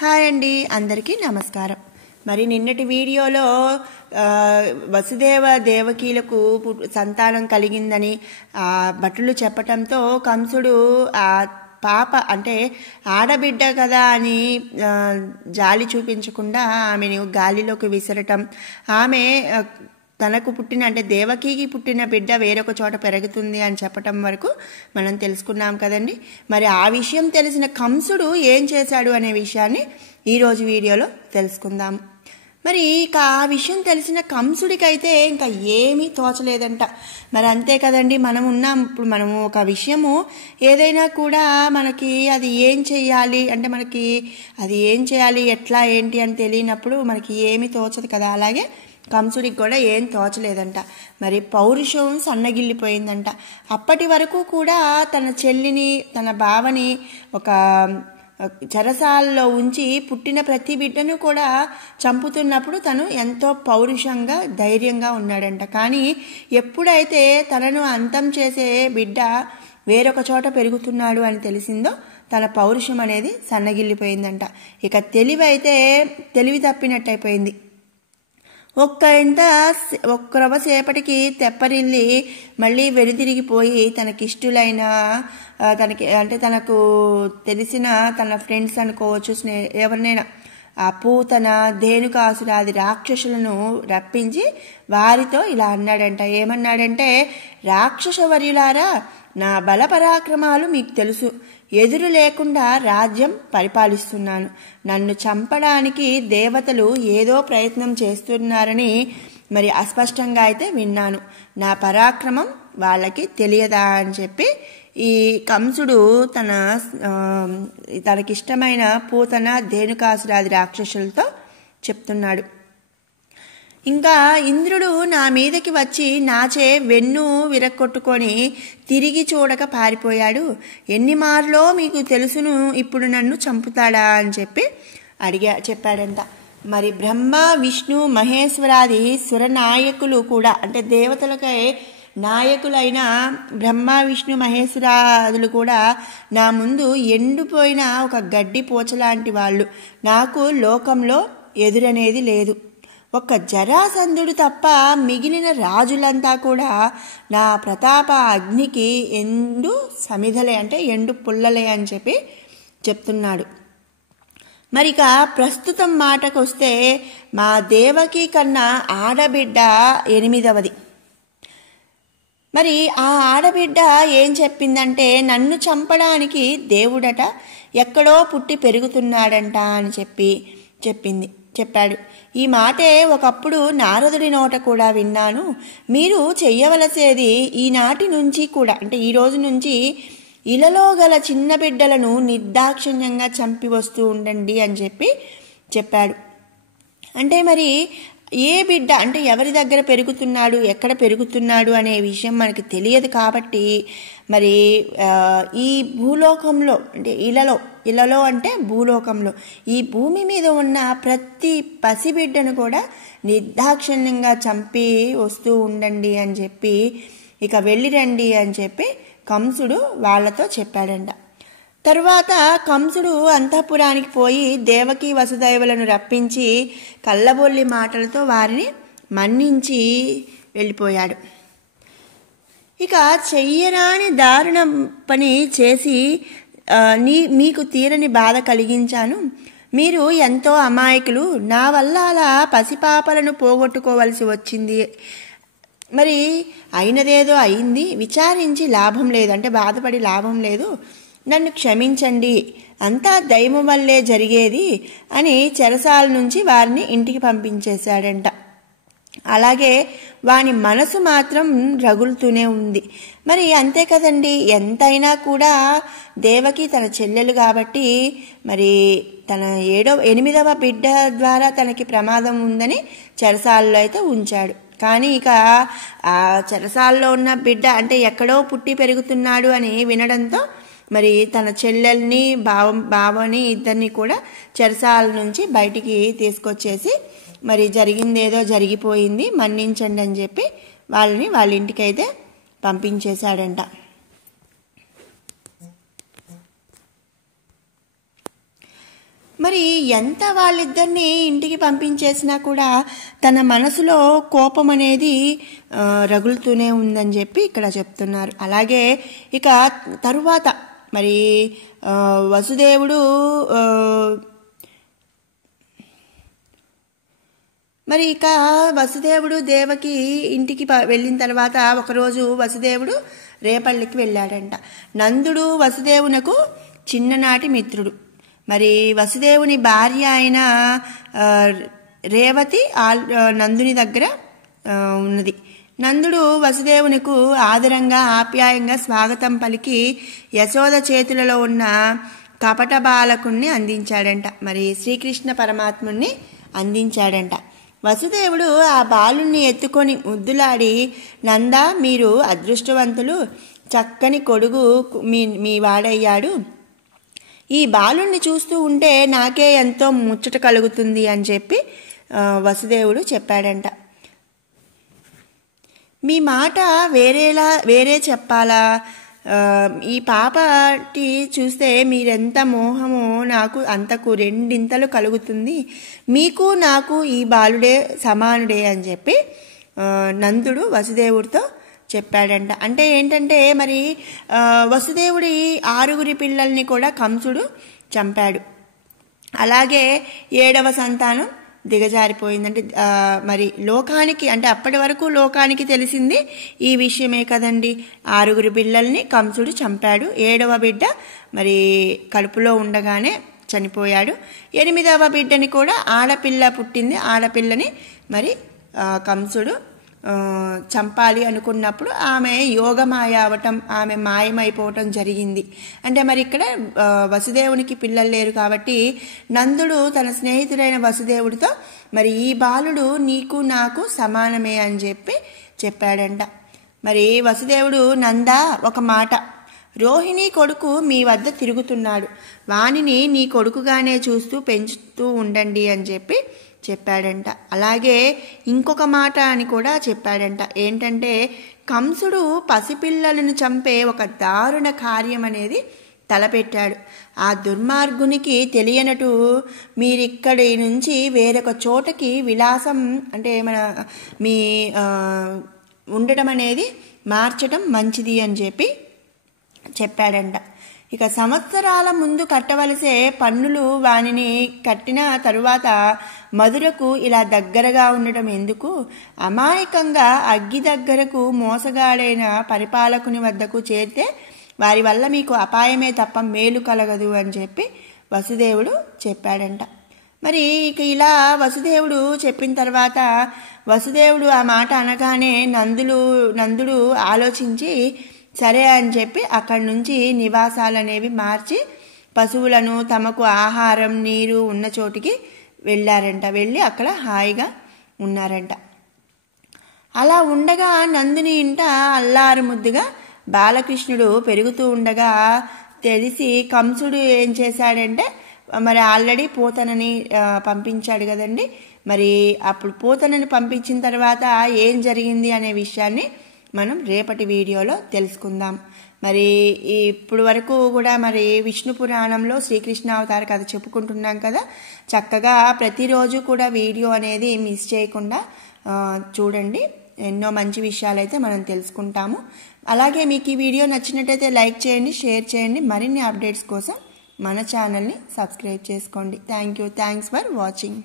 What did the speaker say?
Hi అండి, అందరికీ నమస్కారం. మరి నిన్నటి వీడియోలో వసుదేవ దేవకీలకు సంతానం కలిగిందని భటులు చెప్పటంతో కంసుడు ఆ పాప అంటే ఆడబిడ్డ కదా అని జాలి చూపించకుండా ఆమెను గాలిలోకి విసరటం, ఆమె తనకు పుట్టిన అంటే దేవకీకి పుట్టిన బిడ్డ వేరొక చోట పెరుగుతుంది అని చెప్పటం వరకు మనం తెలుసుకున్నాం కదండి. మరి ఆ విషయం తెలిసిన కంసుడు ఏం చేశాడు అనే విషయాన్ని ఈరోజు వీడియోలో తెలుసుకుందాం. మరి ఇక ఆ విషయం తెలిసిన కంసుడికైతే ఇంకా ఏమీ తోచలేదంట. మరి అంతే కదండి, మనం ఉన్నాం. ఇప్పుడు మనము ఒక విషయము ఏదైనా కూడా మనకి అది ఏం చెయ్యాలి అంటే మనకి అది ఏం చేయాలి ఎట్లా ఏంటి అని తెలియనప్పుడు మనకి ఏమీ తోచదు కదా. అలాగే కంసుడికి కూడా ఏం తోచలేదంట. మరి పౌరుషం సన్నగిల్లిపోయిందంట. అప్పటి వరకు కూడా తన చెల్లిని తన బావని ఒక చెరసాల్లో ఉంచి పుట్టిన ప్రతి బిడ్డను కూడా చంపుతున్నప్పుడు తను ఎంతో పౌరుషంగా ధైర్యంగా ఉన్నాడంట. కానీ ఎప్పుడైతే తనను అంతం చేసే బిడ్డ వేరొక చోట పెరుగుతున్నాడు అని తెలిసిందో తన పౌరుషం అనేది సన్నగిల్లిపోయిందంట. ఇక తెలివి తప్పినట్టయిపోయింది. ఒక్కరవసేపటికి తెప్పరిల్లి మళ్ళీ వెనుతిరిగిపోయి తనకిష్టులైన తనకు తెలిసిన తన ఫ్రెండ్స్ అనుకోవచ్చు, ఎవరినైనా ఆ పూతన ధేనుకాసురాది రాక్షసులను రప్పించి వారితో ఇలా అన్నాడంట. ఏమన్నాడంటే, రాక్షసవర్యులారా, నా బల పరాక్రమాలు మీకు తెలుసు. ఎదురు లేకుండా రాజ్యం పరిపాలిస్తున్నాను. నన్ను చంపడానికి దేవతలు ఏదో ప్రయత్నం చేస్తున్నారని మరి అస్పష్టంగా అయితే విన్నాను. నా పరాక్రమం వాళ్ళకి తెలియదా అని చెప్పి ఈ కంసుడు తనకిష్టమైన పూతన ధేనుకాసురాది రాక్షసులతో చెప్తున్నాడు. ఇంకా ఇంద్రుడు నా మీదకి వచ్చి నాచే వెన్ను విరక్కొట్టుకొని తిరిగి చూడక పారిపోయాడు. ఎన్ని మార్లో మీకు తెలుసును, ఇప్పుడు నన్ను చంపుతాడా అని చెప్పి చెప్పాడంట. మరి బ్రహ్మ విష్ణు మహేశ్వరాది సురనాయకులు కూడా అంటే దేవతలకై నాయకులైన బ్రహ్మ విష్ణు మహేశ్వరాదులు కూడా నా ముందు ఎండిపోయిన ఒక గడ్డి పోచలాంటి వాళ్ళు. నాకు లోకంలో ఎదురనేది లేదు. ఒక్క జరాసంధుడు తప్ప మిగిలిన రాజులంతా కూడా నా ప్రతాప అగ్నికి ఎండు సమిధలే అంటే ఎండు పుల్లలే అని చెప్పి చెప్తున్నాడు. మరిక ప్రస్తుతం మాటకు వస్తే మా దేవకి కన్నా ఆడబిడ్డ 8వది. మరి ఆ ఆడబిడ్డ ఏం చెప్పిందంటే, నన్ను చంపడానికి దేవుడట ఎక్కడో పుట్టి పెరుగుతున్నాడంట అని చెప్పాడు. ఈ మాటే ఒకప్పుడు నారదుడి నోట కూడా విన్నాను. మీరు చెయ్యవలసేది ఈనాటి నుంచి కూడా అంటే ఈ రోజు నుంచి ఇలలో గల చిన్న బిడ్డలను నిర్దాక్షిణ్యంగా చంపి వస్తూ ఉండండి అని చెప్పాడు. అంటే మరి ఏ బిడ్డ అంటే ఎవరి దగ్గర పెరుగుతున్నాడు, ఎక్కడ పెరుగుతున్నాడు అనే విషయం మనకి తెలియదు. కాబట్టి మరి ఈ భూలోకంలో అంటే ఇలలో అంటే భూలోకంలో ఈ భూమి మీద ఉన్న ప్రతి పసిబిడ్డను కూడా నిర్దాక్షిణ్యంగా చంపి వస్తూ ఉండండి అని చెప్పి ఇక వెళ్ళిరండి అని చెప్పి కంసుడు వాళ్ళతో చెప్పాడంట. తరువాత కంసుడు అంతఃపురానికి పోయి దేవకి వసుదేవులను రప్పించి కళ్ళబొల్లి మాటలతో వారిని మన్నించి వెళ్ళిపోయాడు. ఇక చెయ్యరాని దారుణ పని చేసి మీకు తీరని బాధ కలిగించాను. మీరు ఎంతో అమాయకులు. నా వల్ల అలా పసిపాపలను పోగొట్టుకోవలసి వచ్చింది. మరి అయినదేదో అయింది, విచారించి లాభం లేదు అంటే బాధపడి లాభం లేదు. నన్ను క్షమించండి, అంతా దైవం వల్లే జరిగేది అని చెరసాల నుంచి వారిని ఇంటికి పంపించేశాడంట. అలాగే వాని మనసు మాత్రం రగులుతూనే ఉంది. మరి అంతే కదండి, ఎంతైనా కూడా దేవకి తన చెల్లెలు కాబట్టి మరి తన 8వ బిడ్డ ద్వారా తనకి ప్రమాదం ఉందని చెరసాలలో అయితే ఉంచాడు. కానీ ఇక ఆ చెరసాలలో ఉన్న బిడ్డ అంటే ఎక్కడో పుట్టి పెరుగుతున్నాడు అని వినడంతో మరి తన చెల్లెల్ని బావని ఇద్దరిని కూడా చెరసాల నుంచి బయటికి తీసుకొచ్చేసి మరి జరిగిందేదో జరిగిపోయింది, మన్నించండి అని చెప్పి వాళ్ళని వాళ్ళ ఇంటికైతే పంపించేశాడంట. మరి ఎంత వాళ్ళిద్దరిని ఇంటికి పంపించేసినా కూడా తన మనసులో కోపం అనేది రగులుతూనే ఉందని చెప్పి ఇక్కడ చెప్తున్నారు. అలాగే ఇక తరువాత మరి వసుదేవుడు దేవకి ఇంటికి వెళ్ళిన తర్వాత ఒకరోజు వసుదేవుడు రేపల్లికి వెళ్ళాడంట. నందుడు వసుదేవునకు చిన్ననాటి మిత్రుడు. మరి వసుదేవుని భార్య అయిన రేవతి నందుని దగ్గర ఉన్నది. నందుడు వసుదేవునికు ఆదరంగా ఆప్యాయంగా స్వాగతం పలికి యశోద చేతులలో ఉన్న కపట బాలకుణ్ణి అందించాడంట. మరి శ్రీకృష్ణ పరమాత్ముణ్ణి అందించాడంట. వసుదేవుడు ఆ బాలుణ్ణి ఎత్తుకొని ముద్దులాడి, నందా, మీరు అదృష్టవంతులు, చక్కని కొడుకు మీ వాడయ్యాడు. ఈ బాలుణ్ణి చూస్తూ ఉంటే నాకే ఎంతో ముచ్చట కలుగుతుంది అని చెప్పి వసుదేవుడు చెప్పాడంట. మీ మాట వేరే చెప్పాలా? ఈ పాపటి చూస్తే మీరెంత మోహమో నాకు అంతకు రెండింతలు కలుగుతుంది. మీకు నాకు ఈ బాలుడే సమానుడే అని చెప్పి నందుడు వసుదేవుడితో చెప్పాడంట. అంటే ఏంటంటే మరి వసుదేవుడి 6 పిల్లల్ని కూడా కంసుడు చంపాడు. అలాగే 7వ సంతానం దిగజారిపోయిందంటే మరి లోకానికి, అంటే అప్పటి వరకు లోకానికి తెలిసింది ఈ విషయమే కదండి. 6 పిల్లల్ని కంసుడు చంపాడు. 7వ బిడ్డ మరి కడుపులో ఉండగానే చనిపోయాడు. 8వ బిడ్డని కూడా ఆడపిల్ల పుట్టింది. ఆడపిల్లని మరి కంసుడు చంపాలి అనుకున్నప్పుడు ఆమె యోగమాయ అవటం, ఆమె మాయమైపోవటం జరిగింది. అంటే మరి ఇక్కడ వసుదేవునికి పిల్లలు లేరు కాబట్టి నందుడు తన స్నేహితుడైన వసుదేవుడితో మరి ఈ బాలుడు నీకు నాకు సమానమే అని చెప్పాడంట. మరి వసుదేవుడు, నందా, ఒక మాట, రోహిణి కొడుకు మీ వద్ద తిరుగుతున్నాడు, వానిని నీ కొడుకుగానే చూస్తూ పెంచుతూ ఉండండి అని చెప్పాడంట. అలాగే ఇంకొక మాట అని కూడా చెప్పాడంట. ఏంటంటే కంసుడు పసిపిల్లలను చంపే ఒక దారుణ కార్యం అనేది తలపెట్టాడు. ఆ దుర్మార్గునికి తెలియనట్టు మీరిక్కడి నుంచి వేరొక చోటకి విలాసం, అంటే మీ ఉండటం అనేది మార్చడం మంచిది అని చెప్పాడంట. ఇక సంవత్సరాల ముందు కట్టవలసే పన్నులు వానిని కట్టిన తరువాత మధురకు ఇలా దగ్గరగా ఉండటం ఎందుకు? అమాయకంగా అగ్గి దగ్గరకు మోసగాడైన పరిపాలకుని వద్దకు చేరితే వారి వల్ల మీకు అపాయమే తప్ప మేలు కలగదు అని వసుదేవుడు చెప్పాడంట. మరి ఇక ఇలా వసుదేవుడు చెప్పిన తర్వాత వసుదేవుడు ఆ మాట అనగానే నందుడు ఆలోచించి సరే అని అక్కడి నుంచి నివాసాలనేవి మార్చి పశువులను తమకు ఆహారం నీరు ఉన్న చోటికి వెళ్ళారంట. వెళ్ళి అక్కడ హాయిగా ఉన్నారంట. అలా ఉండగా నందుని ఇంట అల్లారు ముద్దుగా బాలకృష్ణుడు పెరుగుతూ ఉండగా తెలిసి కంసుడు ఏం చేశాడంటే మరి ఆల్రెడీ పూతనని పంపించాడు కదండి. మరి అప్పుడు పూతనని పంపించిన తర్వాత ఏం జరిగింది అనే విషయాన్ని మనం రేపటి వీడియోలో తెలుసుకుందాం. మరి ఇప్పుడు వరకు కూడా మరి విష్ణు పురాణంలో శ్రీకృష్ణ అవతార కథ చెప్పుకుంటున్నాం కదా. చక్కగా ప్రతిరోజు కూడా వీడియో అనేది మిస్ చేయకుండా చూడండి. ఎన్నో మంచి విషయాలు అయితే మనం తెలుసుకుంటాము. అలాగే మీకు ఈ వీడియో నచ్చినట్టయితే లైక్ చేయండి, షేర్ చేయండి. మరిన్ని అప్డేట్స్ కోసం మన ఛానల్ని సబ్స్క్రైబ్ చేసుకోండి. Thanks for watching.